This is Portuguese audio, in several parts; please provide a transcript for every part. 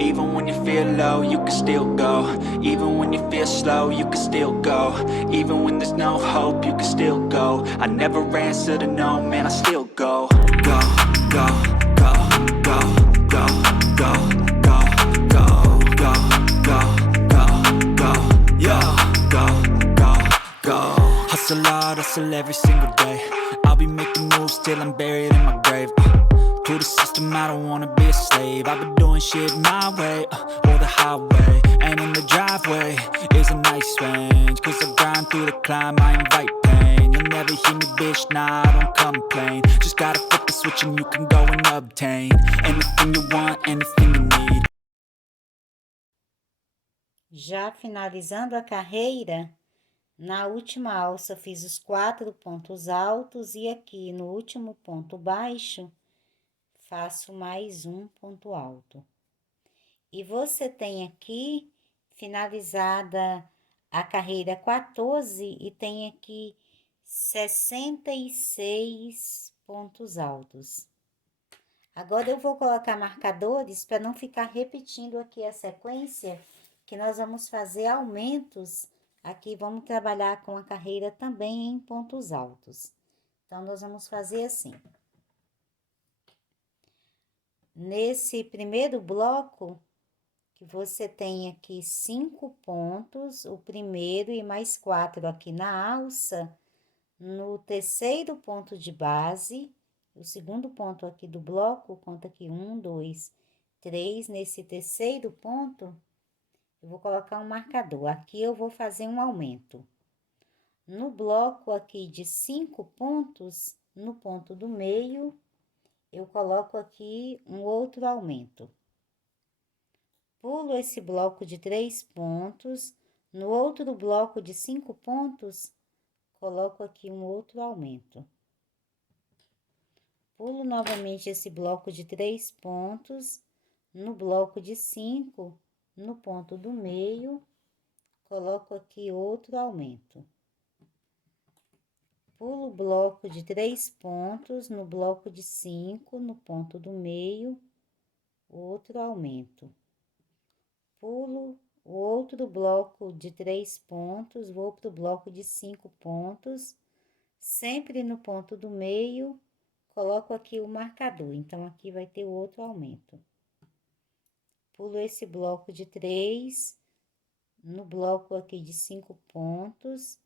Even when you feel low, you can still go. Even when you feel slow, you can still go. Even when there's no hope, you can still go. I never answer to no, man, I still go. Go, go, go, go, go, go, go, go, go, go, go, go, yeah, go, go, go. Hustle hard, hustle every single day. I'll be making moves till I'm buried in my grave. To the system, I don't wanna be a slave. I've been doing shit my way, or the highway. And in the driveway is a nice range. Cause I grind through the climb, I invite pain. You'll never hear me, bitch, nah, I don't complain. Just gotta flip the switch and you can go and obtain anything you want, anything you need. Já finalizando a carreira, na última alça fiz os 4 pontos altos e aqui no último ponto baixo, faço mais um ponto alto. E você tem aqui finalizada a carreira 14 e tem aqui 66 pontos altos. Agora eu vou colocar marcadores para não ficar repetindo aqui a sequência, que nós vamos fazer aumentos. Aqui vamos trabalhar com a carreira também em pontos altos. Então, nós vamos fazer assim. Nesse primeiro bloco, que você tem aqui 5 pontos, o primeiro e mais 4 aqui na alça, no terceiro ponto de base, o segundo ponto aqui do bloco, conta aqui 1, 2, 3, nesse terceiro ponto, eu vou colocar um marcador, aqui eu vou fazer um aumento. No bloco aqui de 5 pontos, no ponto do meio, eu coloco aqui um outro aumento. Pulo esse bloco de 3 pontos, no outro bloco de 5 pontos, coloco aqui um outro aumento. Pulo novamente esse bloco de 3 pontos, no bloco de 5, no ponto do meio, coloco aqui outro aumento. Pulo o bloco de 3 pontos, no bloco de 5, no ponto do meio, outro aumento. Pulo o outro bloco de 3 pontos, vou para o bloco de 5 pontos, sempre no ponto do meio, coloco aqui o marcador, então aqui vai ter outro aumento. Pulo esse bloco de 3, no bloco aqui de 5 pontos,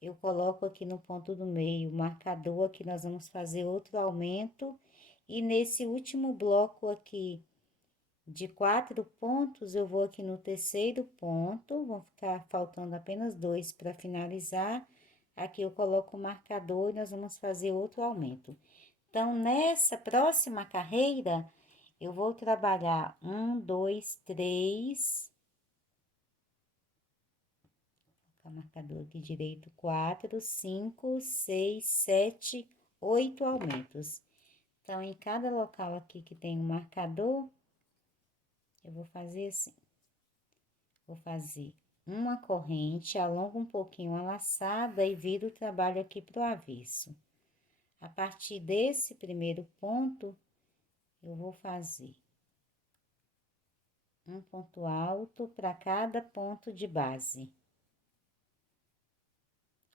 eu coloco aqui no ponto do meio o marcador, aqui nós vamos fazer outro aumento, e nesse último bloco aqui de 4 pontos, eu vou aqui no terceiro ponto, vão ficar faltando apenas 2 para finalizar. Aqui eu coloco o marcador e nós vamos fazer outro aumento. Então, nessa próxima carreira, eu vou trabalhar 1, 2, 3. Vou colocar o marcador aqui direito, 4, 5, 6, 7, 8 aumentos. Então, em cada local aqui que tem um marcador, eu vou fazer assim. Vou fazer uma corrente, alongo um pouquinho a laçada e viro o trabalho aqui pro avesso. A partir desse primeiro ponto, eu vou fazer um ponto alto para cada ponto de base.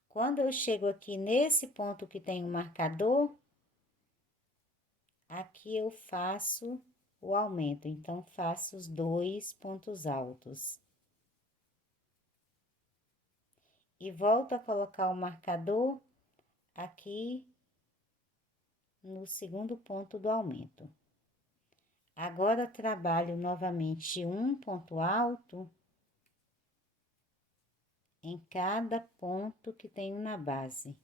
Quando eu chego aqui nesse ponto que tem um marcador, aqui eu faço o aumento, então, faço os 2 pontos altos. E volto a colocar o marcador aqui no segundo ponto do aumento. Agora, trabalho novamente um ponto alto em cada ponto que tenho na base.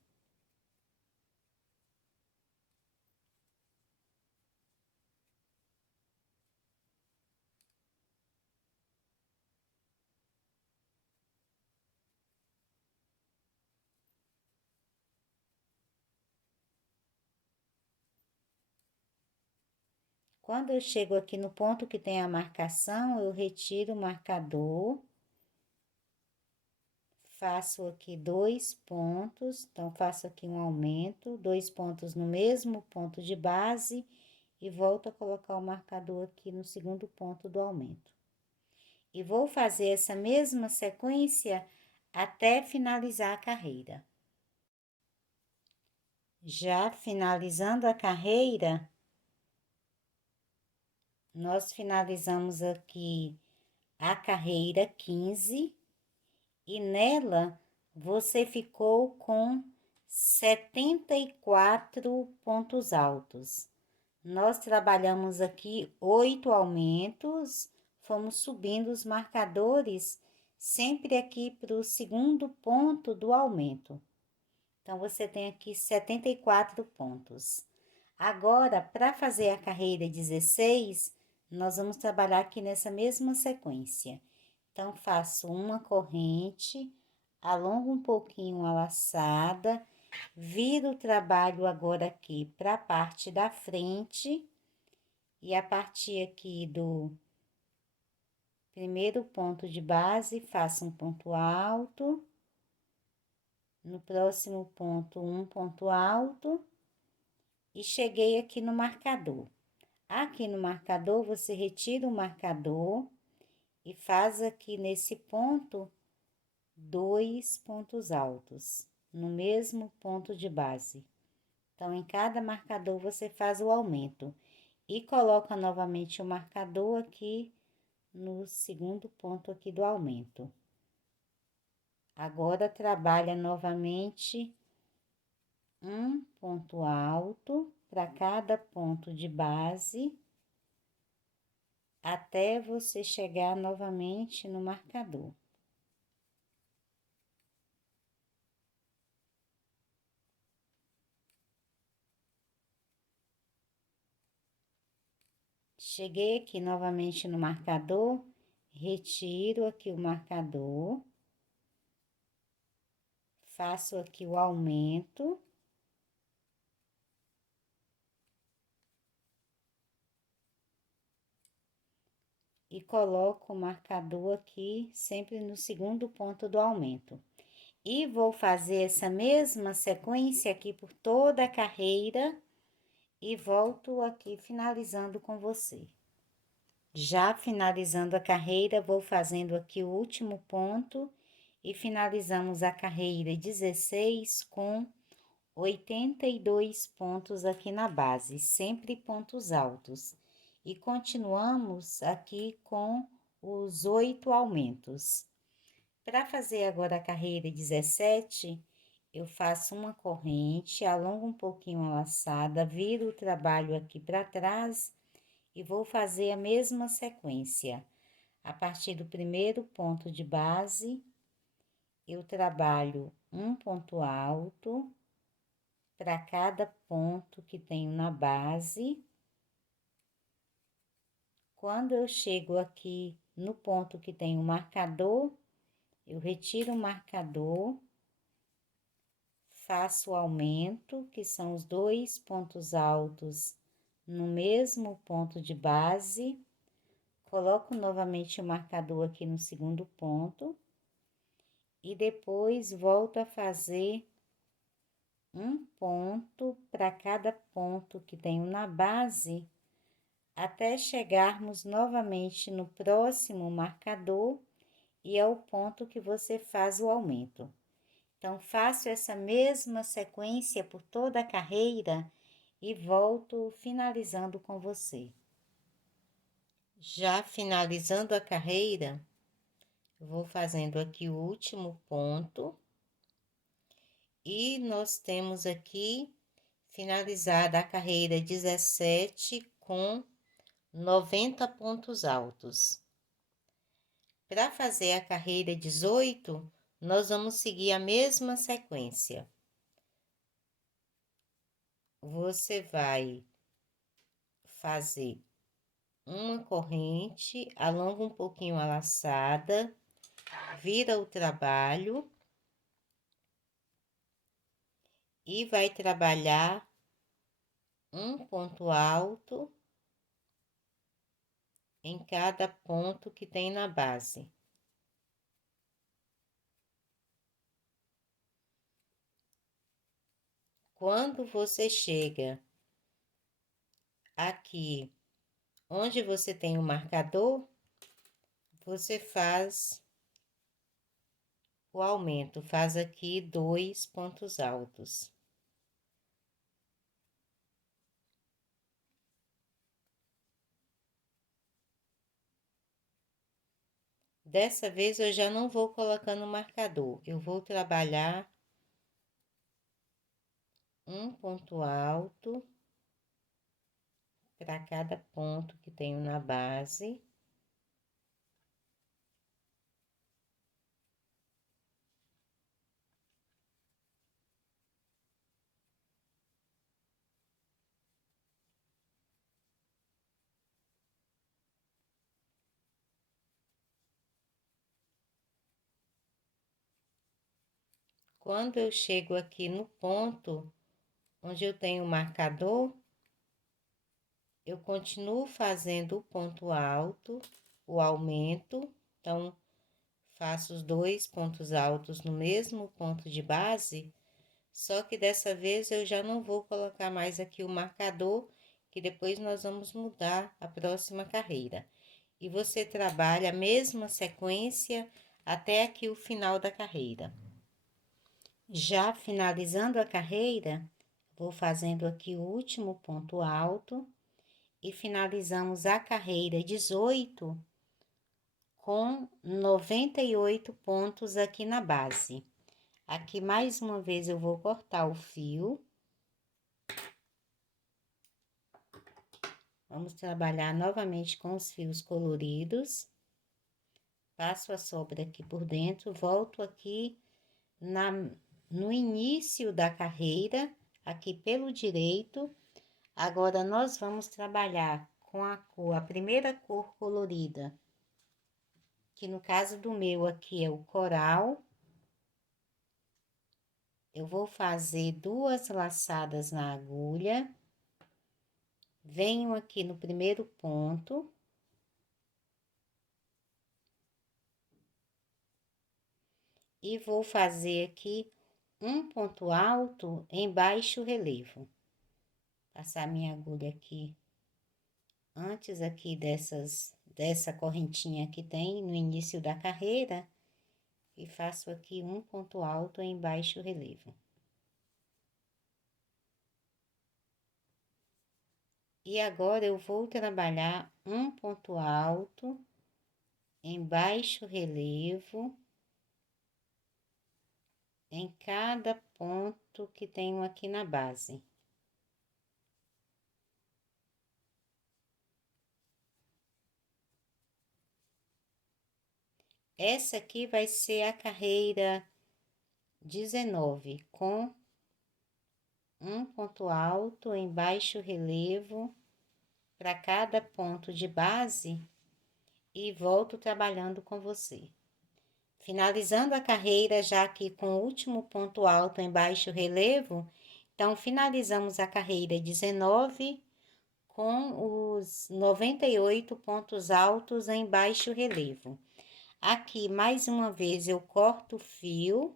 Quando eu chego aqui no ponto que tem a marcação, eu retiro o marcador, faço aqui 2 pontos, então, faço aqui um aumento, 2 pontos no mesmo ponto de base e volto a colocar o marcador aqui no segundo ponto do aumento. E vou fazer essa mesma sequência até finalizar a carreira. Já finalizando a carreira, nós finalizamos aqui a carreira 15 e nela você ficou com 74 pontos altos. Nós trabalhamos aqui 8 aumentos, fomos subindo os marcadores sempre aqui para o segundo ponto do aumento. Então, você tem aqui 74 pontos. Agora, para fazer a carreira 16, nós vamos trabalhar aqui nessa mesma sequência. Então, faço uma corrente, alongo um pouquinho a laçada, viro o trabalho agora aqui para a parte da frente, e a partir aqui do primeiro ponto de base, faço um ponto alto, no próximo ponto, um ponto alto, e cheguei aqui no marcador. Aqui no marcador, você retira o marcador e faz aqui nesse ponto 2 pontos altos, no mesmo ponto de base. Então, em cada marcador, você faz o aumento e coloca novamente o marcador aqui no segundo ponto aqui do aumento. Agora, trabalha novamente um ponto alto para cada ponto de base, até você chegar novamente no marcador. Cheguei aqui novamente no marcador, retiro aqui o marcador, faço aqui o aumento. E coloco o marcador aqui, sempre no segundo ponto do aumento. E vou fazer essa mesma sequência aqui por toda a carreira e volto aqui finalizando com você. Já finalizando a carreira, vou fazendo aqui o último ponto e finalizamos a carreira 16 com 82 pontos aqui na base, sempre pontos altos. E continuamos aqui com os 8 aumentos. Para fazer agora a carreira 17, eu faço uma corrente, alongo um pouquinho a laçada, viro o trabalho aqui para trás e vou fazer a mesma sequência. A partir do primeiro ponto de base, eu trabalho um ponto alto para cada ponto que tenho na base. Quando eu chego aqui no ponto que tem o marcador, eu retiro o marcador, faço o aumento, que são os 2 pontos altos no mesmo ponto de base, coloco novamente o marcador aqui no segundo ponto, e depois volto a fazer um ponto para cada ponto que tenho na base, até chegarmos novamente no próximo marcador, e é o ponto que você faz o aumento. Então, faço essa mesma sequência por toda a carreira e volto finalizando com você. Já finalizando a carreira, vou fazendo aqui o último ponto. E nós temos aqui finalizada a carreira 17 com 90 pontos altos. Para fazer a carreira 18, nós vamos seguir a mesma sequência. Você vai fazer uma corrente, alonga um pouquinho a laçada, vira o trabalho e vai trabalhar um ponto alto em cada ponto que tem na base. Quando você chega aqui onde você tem o marcador, você faz o aumento, faz aqui 2 pontos altos. Dessa vez eu já não vou colocando marcador, eu vou trabalhar um ponto alto para cada ponto que tenho na base. Quando eu chego aqui no ponto onde eu tenho o marcador, eu continuo fazendo o ponto alto, o aumento, então, faço os 2 pontos altos no mesmo ponto de base, só que dessa vez eu já não vou colocar mais aqui o marcador, que depois nós vamos mudar a próxima carreira. E você trabalha a mesma sequência até aqui o final da carreira. Já finalizando a carreira, vou fazendo aqui o último ponto alto e finalizamos a carreira 18 com 98 pontos aqui na base. Aqui, mais uma vez, eu vou cortar o fio. Vamos trabalhar novamente com os fios coloridos. Passo a sobra aqui por dentro, volto aqui no início da carreira, aqui pelo direito. Agora, nós vamos trabalhar com a primeira cor colorida, que no caso do meu aqui é o coral. Eu vou fazer 2 laçadas na agulha, venho aqui no primeiro ponto, e vou fazer aqui um ponto alto em baixo relevo. Passar minha agulha aqui, antes aqui dessa correntinha que tem no início da carreira, e faço aqui um ponto alto em baixo relevo. E agora eu vou trabalhar um ponto alto em baixo relevo em cada ponto que tenho aqui na base. Essa aqui vai ser a carreira 19, com um ponto alto em baixo relevo para cada ponto de base e volto trabalhando com você. Finalizando a carreira já aqui com o último ponto alto em baixo relevo, então finalizamos a carreira 19 com os 98 pontos altos em baixo relevo. Aqui, mais uma vez, eu corto o fio.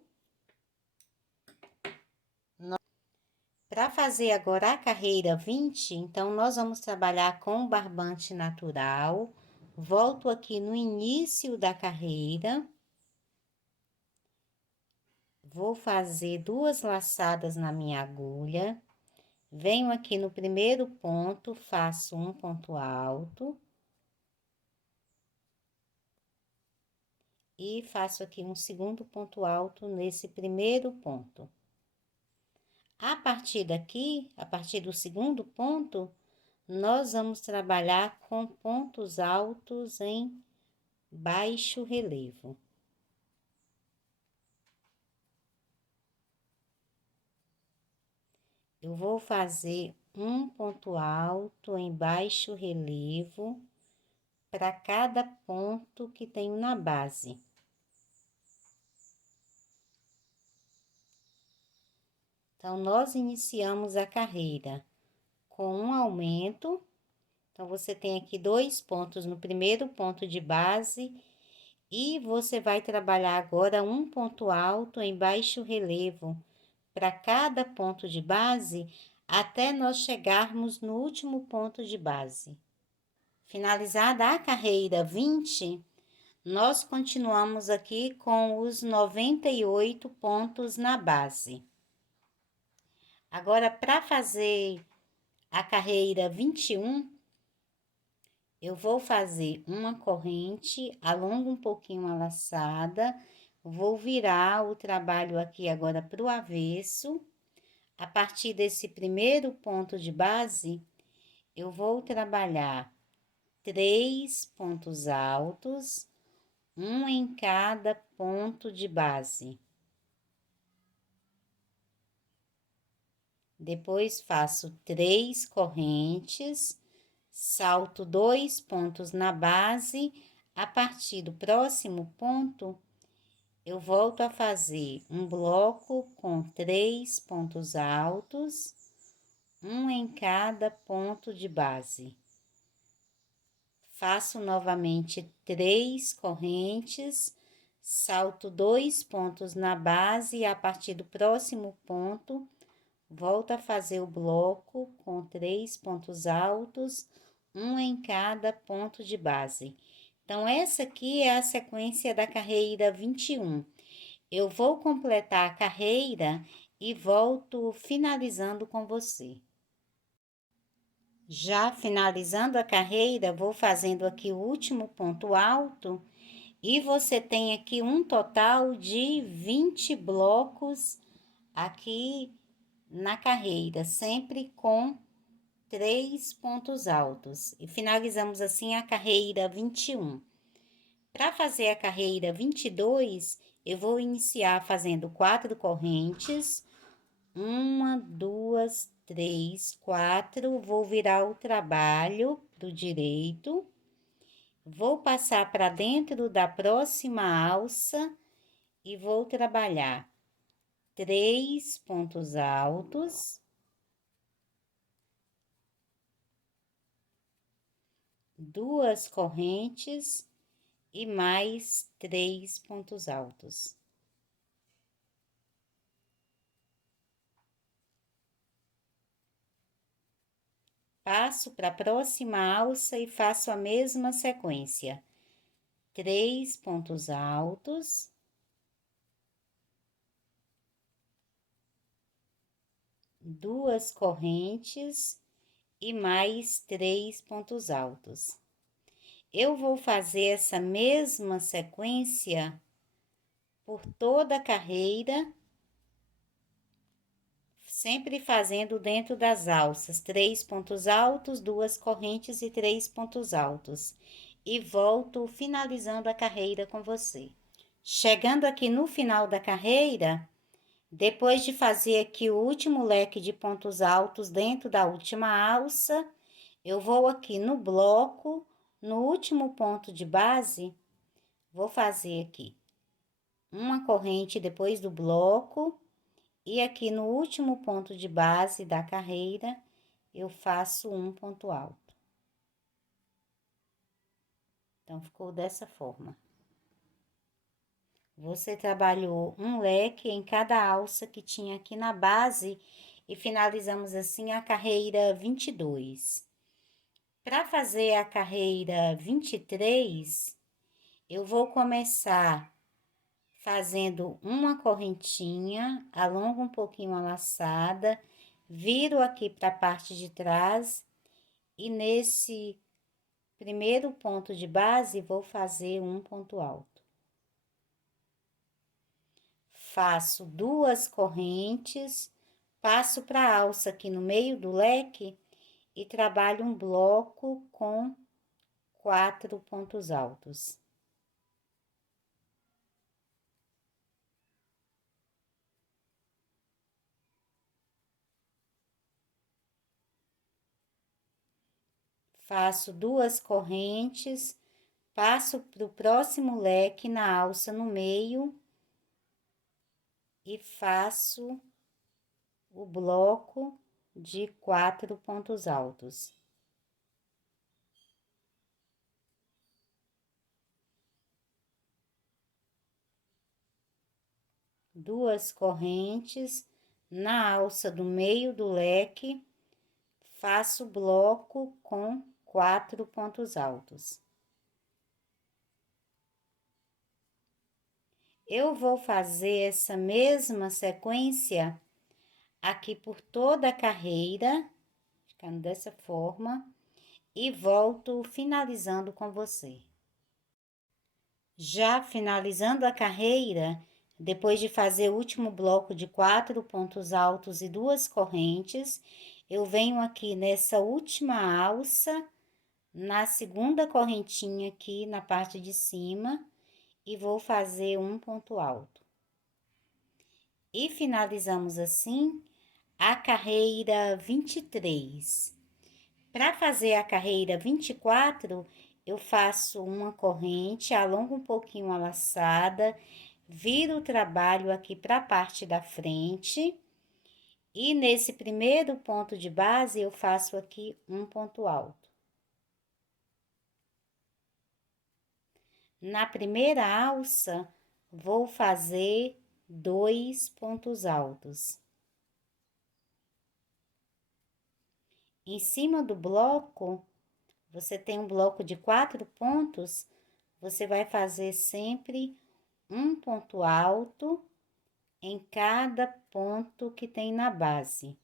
Para fazer agora a carreira 20, então, nós vamos trabalhar com barbante natural. Volto aqui no início da carreira. Vou fazer 2 laçadas na minha agulha. Venho aqui no primeiro ponto, faço um ponto alto. E faço aqui um segundo ponto alto nesse primeiro ponto. A partir daqui, a partir do segundo ponto, nós vamos trabalhar com pontos altos em baixo relevo. Eu vou fazer um ponto alto em baixo relevo para cada ponto que tenho na base. Então, nós iniciamos a carreira com um aumento. Então, você tem aqui 2 pontos no primeiro ponto de base e você vai trabalhar agora um ponto alto em baixo relevo para cada ponto de base até nós chegarmos no último ponto de base. Finalizada a carreira 20, nós continuamos aqui com os 98 pontos na base. Agora, para fazer a carreira 21, eu vou fazer uma corrente, alongo um pouquinho a laçada, vou virar o trabalho aqui agora para o avesso. A partir desse primeiro ponto de base, eu vou trabalhar 3 pontos altos, um em cada ponto de base. Depois, faço 3 correntes, salto 2 pontos na base. A partir do próximo ponto, eu volto a fazer um bloco com 3 pontos altos, um em cada ponto de base. Faço novamente 3 correntes, salto 2 pontos na base e a partir do próximo ponto, volto a fazer o bloco com 3 pontos altos, um em cada ponto de base. Então, essa aqui é a sequência da carreira 21. Eu vou completar a carreira e volto finalizando com você. Já finalizando a carreira, vou fazendo aqui o último ponto alto e você tem aqui um total de 20 blocos aqui na carreira, sempre com 3 pontos altos. E finalizamos assim a carreira 21. Para fazer a carreira 22, eu vou iniciar fazendo 4 correntes, 1, 2, 3, 4, vou virar o trabalho pro direito, vou passar para dentro da próxima alça e vou trabalhar 3 pontos altos, 2 correntes e mais 3 pontos altos. Passo para a próxima alça e faço a mesma sequência. 3 pontos altos, 2 correntes e mais 3 pontos altos. Eu vou fazer essa mesma sequência por toda a carreira, sempre fazendo dentro das alças, 3 pontos altos, 2 correntes e 3 pontos altos. E volto finalizando a carreira com você. Chegando aqui no final da carreira, depois de fazer aqui o último leque de pontos altos dentro da última alça, eu vou aqui no bloco, no último ponto de base, vou fazer aqui uma corrente depois do bloco, e aqui no último ponto de base da carreira, eu faço um ponto alto. Então, ficou dessa forma. Você trabalhou um leque em cada alça que tinha aqui na base e finalizamos assim a carreira 22. Para fazer a carreira 23, eu vou começar fazendo uma correntinha, alongo um pouquinho a laçada, viro aqui para a parte de trás e nesse primeiro ponto de base vou fazer um ponto alto. Faço 2 correntes, passo para a alça aqui no meio do leque e trabalho um bloco com 4 pontos altos. Faço 2 correntes, passo para o próximo leque na alça no meio e faço o bloco de 4 pontos altos. Duas correntes, na alça do meio do leque, faço bloco com 4 pontos altos. Eu vou fazer essa mesma sequência aqui por toda a carreira, ficando dessa forma, e volto finalizando com você. Já finalizando a carreira, depois de fazer o último bloco de 4 pontos altos e 2 correntes, eu venho aqui nessa última alça, na segunda correntinha aqui na parte de cima, e vou fazer um ponto alto. E finalizamos assim a carreira 23. Para fazer a carreira 24, eu faço uma corrente, alongo um pouquinho a laçada, viro o trabalho aqui para a parte da frente, e nesse primeiro ponto de base, eu faço aqui um ponto alto. Na primeira alça, vou fazer 2 pontos altos. Em cima do bloco, você tem um bloco de 4 pontos, você vai fazer sempre um ponto alto em cada ponto que tem na base.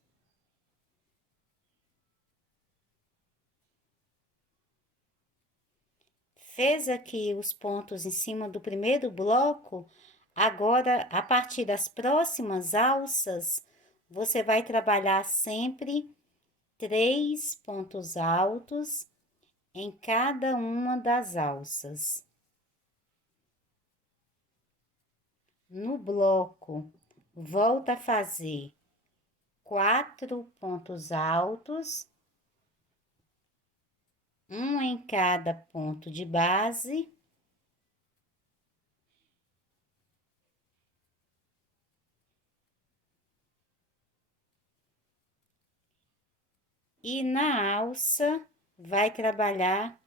Fez aqui os pontos em cima do primeiro bloco, agora, a partir das próximas alças, você vai trabalhar sempre 3 pontos altos em cada uma das alças. No bloco, volta a fazer 4 pontos altos, um em cada ponto de base. E na alça, vai trabalhar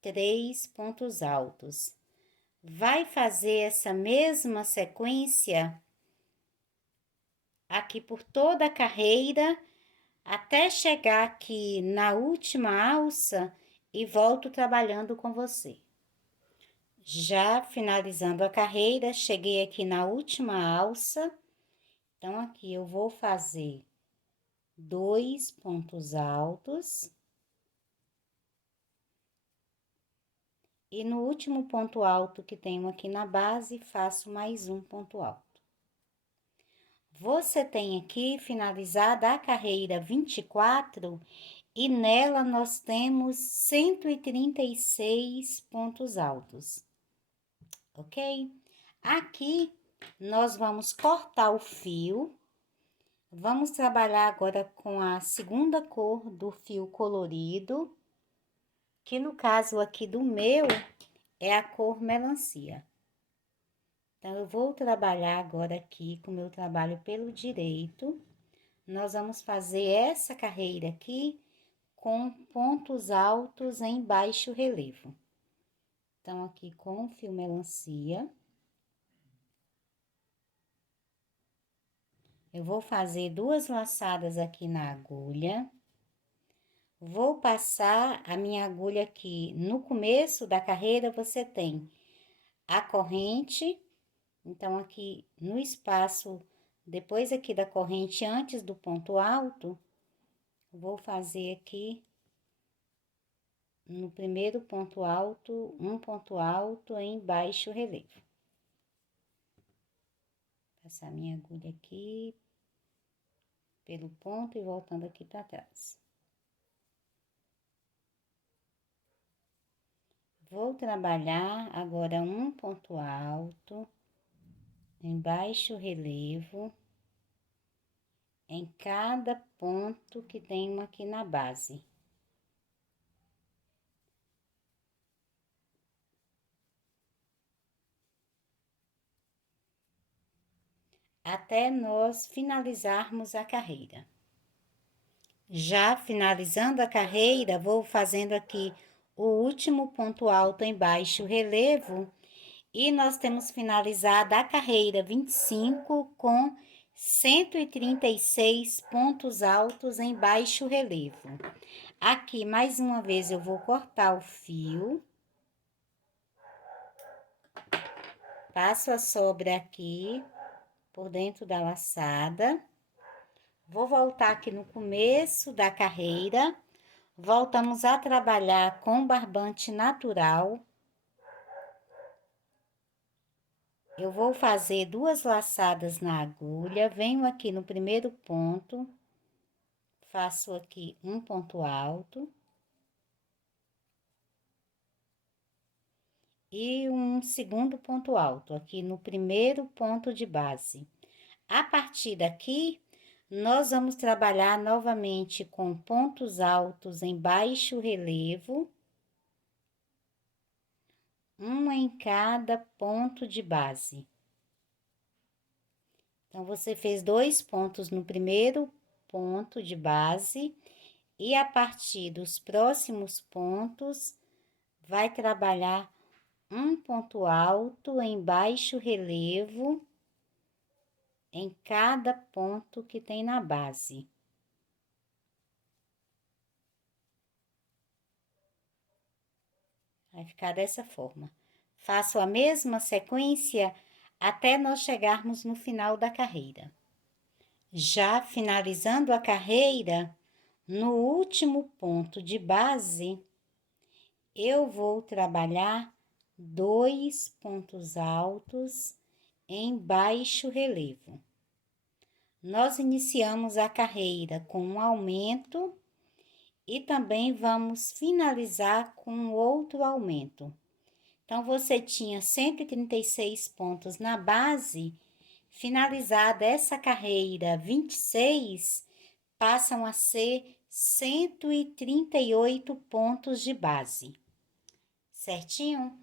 3 pontos altos. Vai fazer essa mesma sequência aqui por toda a carreira, até chegar aqui na última alça e volto trabalhando com você. Já finalizando a carreira, cheguei aqui na última alça, então aqui eu vou fazer 2 pontos altos. E no último ponto alto que tenho aqui na base, faço mais um ponto alto. Você tem aqui finalizada a carreira 24 e nela nós temos 136 pontos altos, ok? Aqui nós vamos cortar o fio, vamos trabalhar agora com a segunda cor do fio colorido, que no caso aqui do meu é a cor melancia. Então, eu vou trabalhar agora aqui com o meu trabalho pelo direito. Nós vamos fazer essa carreira aqui com pontos altos em baixo relevo. Então, aqui com o fio melancia. Eu vou fazer 2 laçadas aqui na agulha. Vou passar a minha agulha aqui. No começo da carreira, você tem a corrente. Então, aqui no espaço, depois aqui da corrente, antes do ponto alto, vou fazer aqui no primeiro ponto alto, um ponto alto em baixo relevo. Passar minha agulha aqui pelo ponto e voltando aqui para trás. Vou trabalhar agora um ponto alto em baixo relevo em cada ponto que tenho aqui na base. Até nós finalizarmos a carreira. Já finalizando a carreira, vou fazendo aqui o último ponto alto em baixo relevo e nós temos finalizado a carreira 25 com 136 pontos altos em baixo relevo. Aqui, mais uma vez, eu vou cortar o fio. Passo a sobra aqui, por dentro da laçada. Vou voltar aqui no começo da carreira. Voltamos a trabalhar com barbante natural. Eu vou fazer 2 laçadas na agulha, venho aqui no primeiro ponto, faço aqui um ponto alto. E um segundo ponto alto, aqui no primeiro ponto de base. A partir daqui, nós vamos trabalhar novamente com pontos altos em baixo relevo, um em cada ponto de base. Então, você fez 2 pontos no primeiro ponto de base, e a partir dos próximos pontos, vai trabalhar um ponto alto em baixo relevo em cada ponto que tem na base. Vai ficar dessa forma. Faço a mesma sequência até nós chegarmos no final da carreira. Já finalizando a carreira, no último ponto de base, eu vou trabalhar 2 pontos altos em baixo relevo. Nós iniciamos a carreira com um aumento e também vamos finalizar com outro aumento. Então, você tinha 136 pontos na base, finalizada essa carreira 26, passam a ser 138 pontos de base, certinho?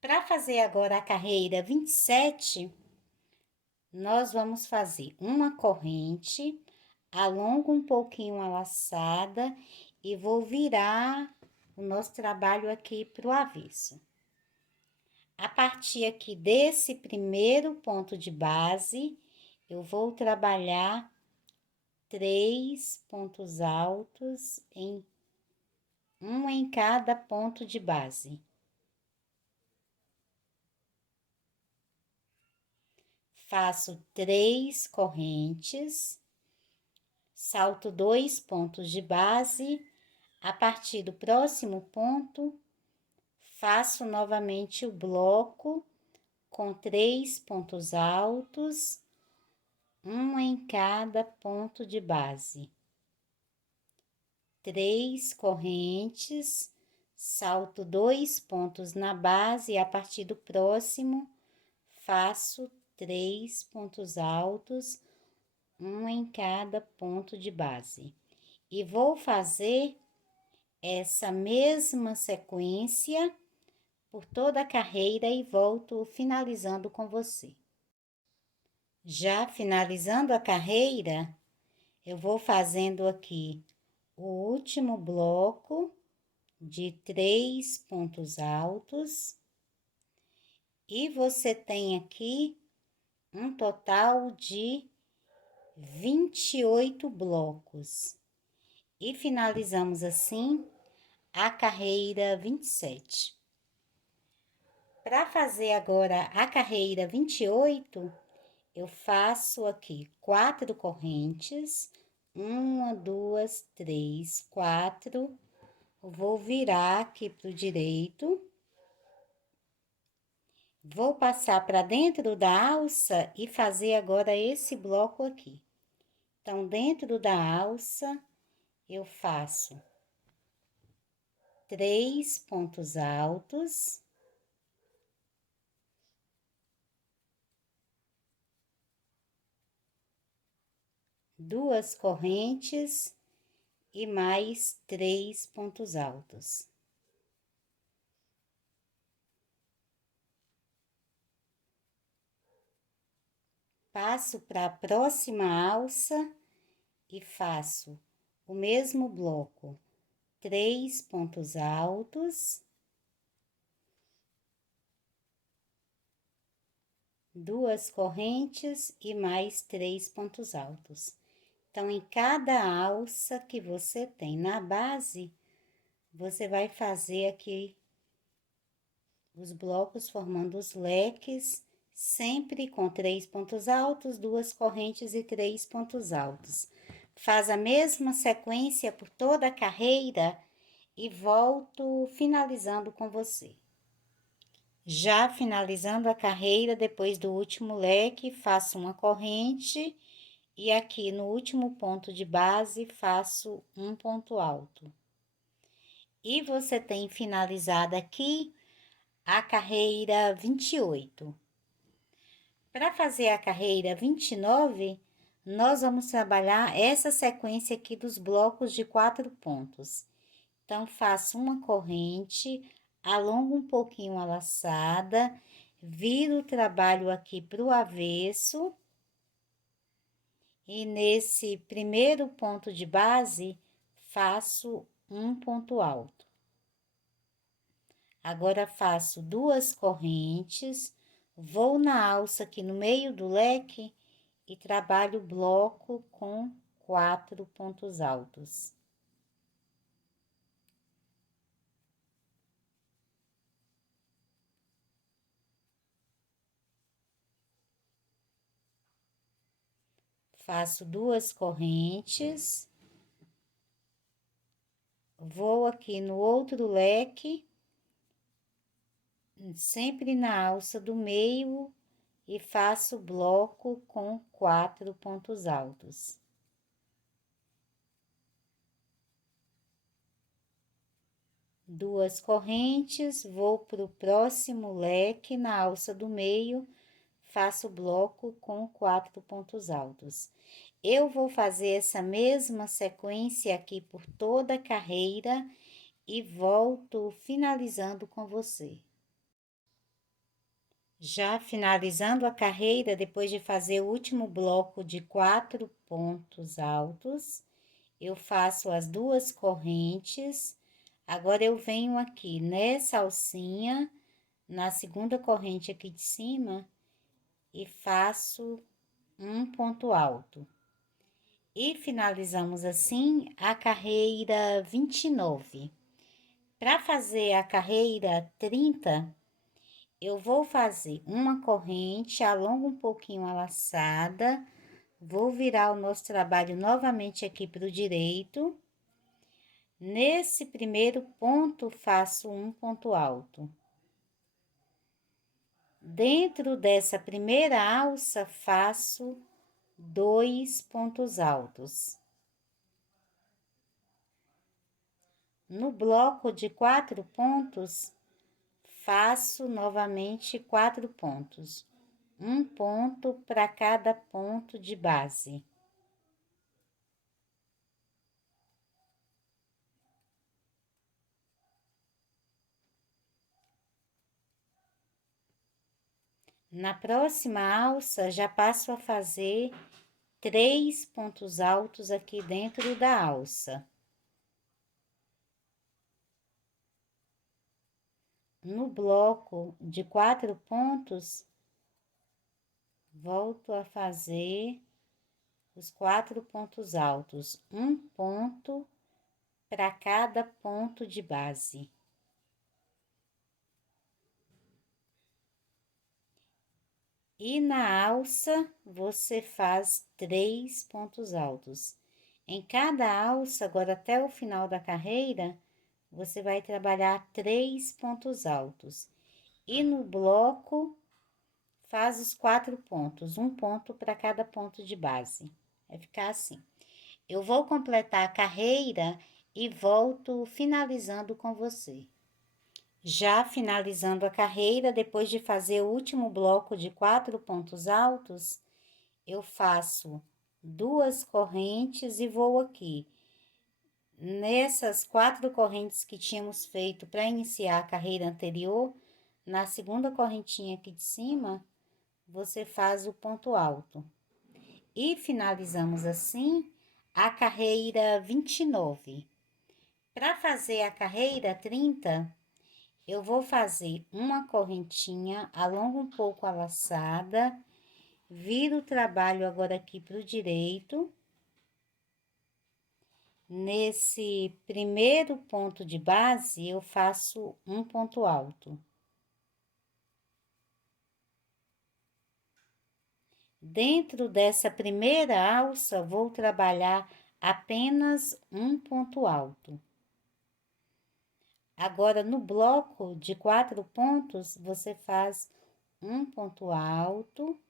Para fazer agora a carreira 27, nós vamos fazer uma corrente, alongo um pouquinho a laçada e vou virar o nosso trabalho aqui pro avesso. A partir aqui desse primeiro ponto de base, eu vou trabalhar 3 pontos altos um em cada ponto de base. Faço 3 correntes, salto 2 pontos de base, a partir do próximo ponto, faço novamente o bloco com 3 pontos altos, um em cada ponto de base. 3 correntes, salto 2 pontos na base e a partir do próximo, faço 3 pontos altos, um em cada ponto de base. E vou fazer essa mesma sequência por toda a carreira e volto finalizando com você. Já finalizando a carreira, eu vou fazendo aqui o último bloco de 3 pontos altos e você tem aqui um total de 28 blocos. E finalizamos assim a carreira 27. Para fazer agora a carreira 28, eu faço aqui 4 correntes, 1, 2, 3, 4. Vou virar aqui pro direito. Vou passar para dentro da alça e fazer agora esse bloco aqui. Então, dentro da alça, eu faço 3 pontos altos. Duas correntes e mais 3 pontos altos. Passo para a próxima alça e faço o mesmo bloco, 3 pontos altos, 2 correntes e mais 3 pontos altos. Então, em cada alça que você tem na base, você vai fazer aqui os blocos formando os leques, sempre com 3 pontos altos, 2 correntes e 3 pontos altos. Faz a mesma sequência por toda a carreira e volto finalizando com você. Já finalizando a carreira, depois do último leque, faço uma corrente e aqui no último ponto de base faço um ponto alto. E você tem finalizado aqui a carreira 28. Para fazer a carreira 29, nós vamos trabalhar essa sequência aqui dos blocos de 4 pontos. Então, faço uma corrente, alongo um pouquinho a laçada, viro o trabalho aqui para o avesso. E nesse primeiro ponto de base, faço um ponto alto. Agora, faço 2 correntes, vou na alça aqui no meio do leque e trabalho o bloco com 4 pontos altos. Faço 2 correntes, vou aqui no outro leque, sempre na alça do meio, e faço bloco com 4 pontos altos. Duas correntes, vou para o próximo leque, na alça do meio, faço bloco com 4 pontos altos. Eu vou fazer essa mesma sequência aqui por toda a carreira e volto finalizando com você. Já finalizando a carreira, depois de fazer o último bloco de 4 pontos altos, eu faço as 2 correntes. Agora, eu venho aqui nessa alcinha, na segunda corrente aqui de cima, e faço um ponto alto. E finalizamos assim a carreira 29. Para fazer a carreira 30, eu vou fazer uma corrente, alongo um pouquinho a laçada, vou virar o nosso trabalho novamente aqui para o direito. Nesse primeiro ponto, faço um ponto alto. Dentro dessa primeira alça, faço 2 pontos altos. No bloco de 4 pontos, faço novamente 4 pontos, um ponto para cada ponto de base. Na próxima alça, já passo a fazer 3 pontos altos aqui dentro da alça. No bloco de 4 pontos, volto a fazer os 4 pontos altos, um ponto para cada ponto de base. E na alça, você faz 3 pontos altos. Em cada alça, agora até o final da carreira, você vai trabalhar 3 pontos altos. E no bloco, faz os 4 pontos, um ponto para cada ponto de base. Vai ficar assim. Eu vou completar a carreira e volto finalizando com você. Já finalizando a carreira, depois de fazer o último bloco de 4 pontos altos, eu faço 2 correntes e vou aqui. Nessas 4 correntes que tínhamos feito para iniciar a carreira anterior, na segunda correntinha aqui de cima, você faz o ponto alto. E finalizamos assim a carreira 29. Para fazer a carreira 30, Eu vou fazer uma correntinha, alongo um pouco a laçada, viro o trabalho agora aqui pro direito. Nesse primeiro ponto de base, eu faço um ponto alto. Dentro dessa primeira alça, vou trabalhar apenas um ponto alto. Agora, no bloco de 4 pontos, você faz um ponto alto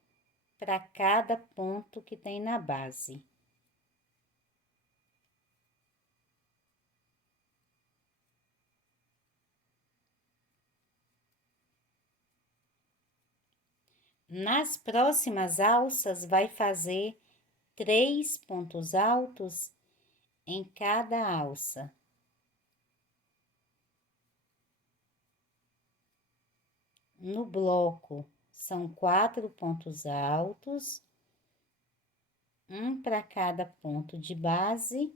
para cada ponto que tem na base. Nas próximas alças, vai fazer 3 pontos altos em cada alça. No bloco, são 4 pontos altos, um para cada ponto de base.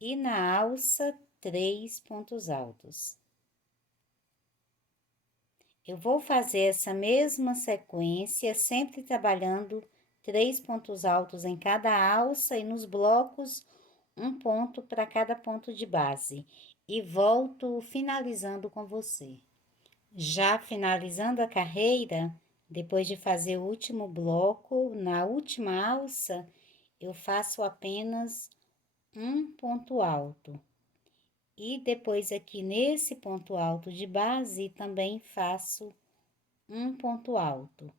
E na alça, 3 pontos altos. Eu vou fazer essa mesma sequência, sempre trabalhando 3 pontos altos em cada alça e nos blocos, um ponto para cada ponto de base. E volto finalizando com você. Já finalizando a carreira, depois de fazer o último bloco, na última alça, eu faço apenas um ponto alto. E depois aqui nesse ponto alto de base, também faço um ponto alto.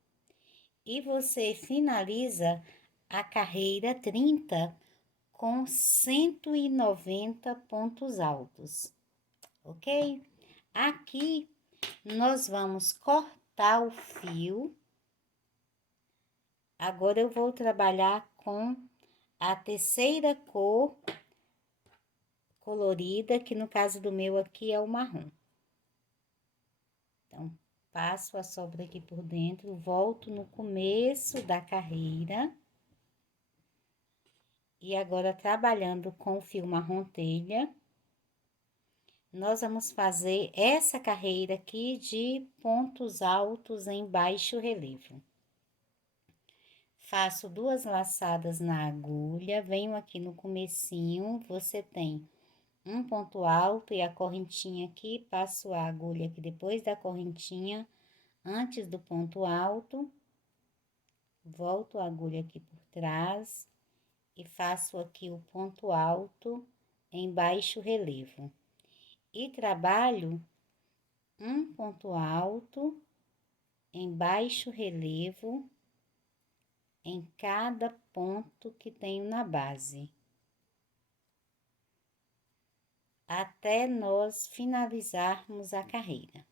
E você finaliza a carreira 30 com 190 pontos altos, ok? Aqui, nós vamos cortar o fio. Agora, eu vou trabalhar com a terceira cor colorida, que no caso do meu aqui é o marrom. Então, passo a sobra aqui por dentro, volto no começo da carreira. E agora, trabalhando com o fio marrom telha, nós vamos fazer essa carreira aqui de pontos altos em baixo relevo. Faço 2 laçadas na agulha, venho aqui no comecinho, você tem um ponto alto e a correntinha aqui, passo a agulha aqui depois da correntinha, antes do ponto alto, volto a agulha aqui por trás e faço aqui o ponto alto em baixo relevo. E trabalho um ponto alto em baixo relevo em cada ponto que tenho na base, até nós finalizarmos a carreira.